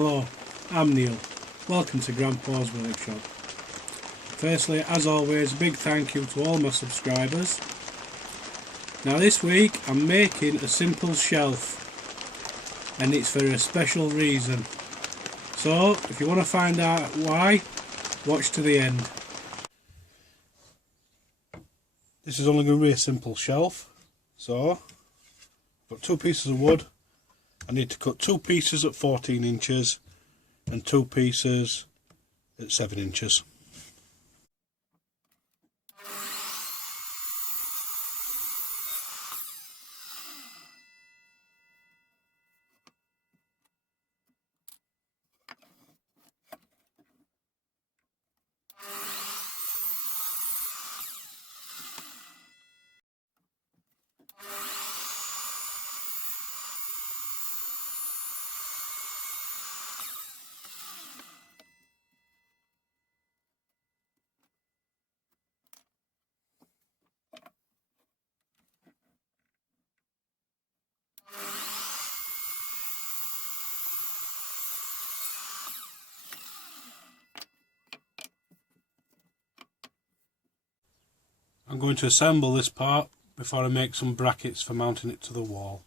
Hello, I'm Neil. Welcome to Grandpa's Workshop. Firstly, as always, a big thank you to all my subscribers. Now this week I'm making a simple shelf, and it's for a special reason. So if you want to find out why, watch to the end. This is only going to be a simple shelf. So I've got 2 pieces of wood. I need to cut 2 pieces at 14 inches and 2 pieces at 7 inches. I'm going to assemble this part before I make some brackets for mounting it to the wall.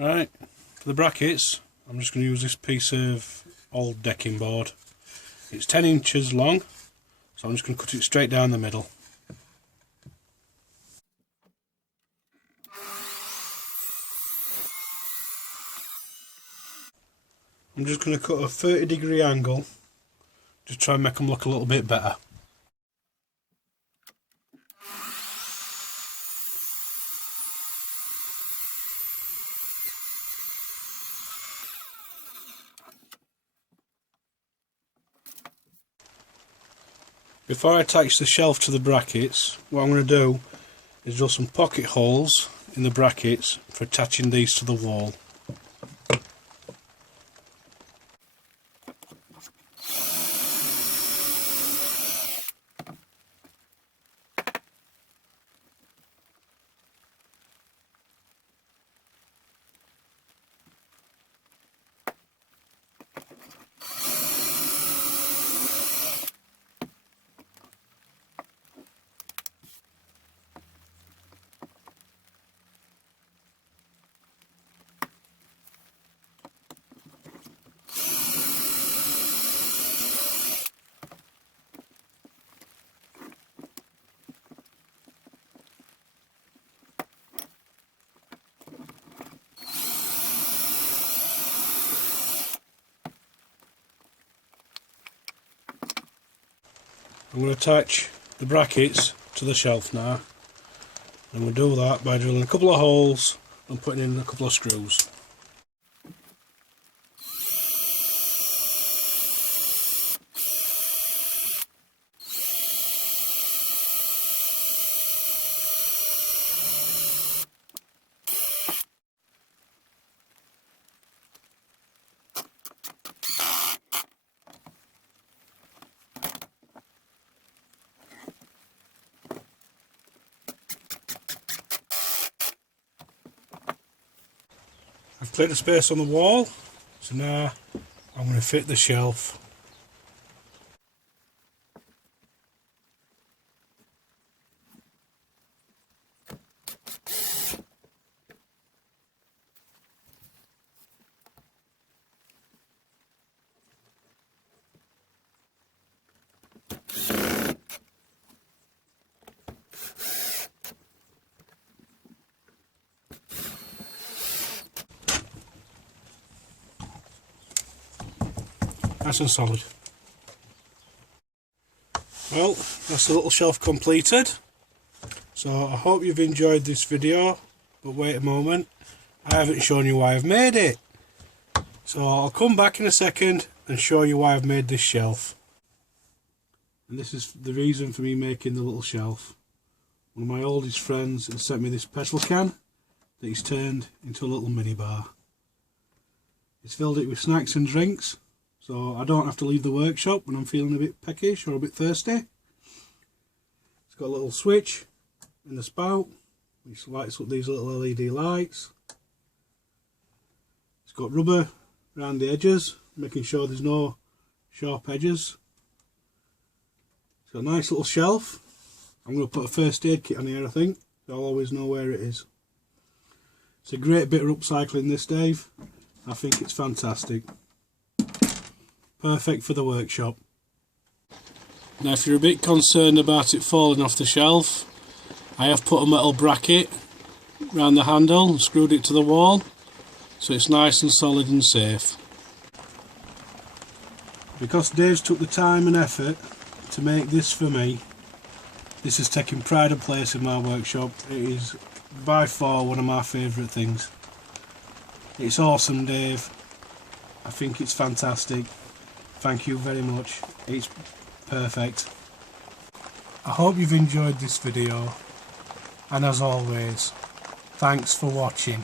Right, for the brackets I'm just going to use this piece of old decking board. It's 10 inches long, so I'm just going to cut it straight down the middle. I'm just going to cut a 30-degree angle, just try and make them look a little bit better. Before I attach the shelf to the brackets, what I'm going to do is drill some pocket holes in the brackets for attaching these to the wall. I'm going to attach the brackets to the shelf now, and we'll do that by drilling a couple of holes and putting in a couple of screws. I've cleared the space on the wall, so now I'm going to fit the shelf. Nice and solid. Well, that's the little shelf completed. So I hope you've enjoyed this video, but wait a moment, I haven't shown you why I've made it. So I'll come back in a second and show you why I've made this shelf. And this is the reason for me making the little shelf. One of my oldest friends has sent me this petrol can that he's turned into a little mini bar. He's filled it with snacks and drinks, so I don't have to leave the workshop when I'm feeling a bit peckish or a bit thirsty. It's got a little switch in the spout which lights up these little LED lights. It's got rubber around the edges, making sure there's no sharp edges. It's got a nice little shelf. I'm going to put a first aid kit on here, I think, so I'll always know where it is. It's a great bit of upcycling this, Dave. I think it's fantastic. Perfect for the workshop. Now if you're a bit concerned about it falling off the shelf, I have put a metal bracket around the handle and screwed it to the wall so it's nice and solid and safe. Because Dave's took the time and effort to make this for me, this has taken pride and place in my workshop. It is by far one of my favourite things. It's awesome, Dave. I think it's fantastic. Thank you very much. It's perfect. I hope you've enjoyed this video, and as always, thanks for watching.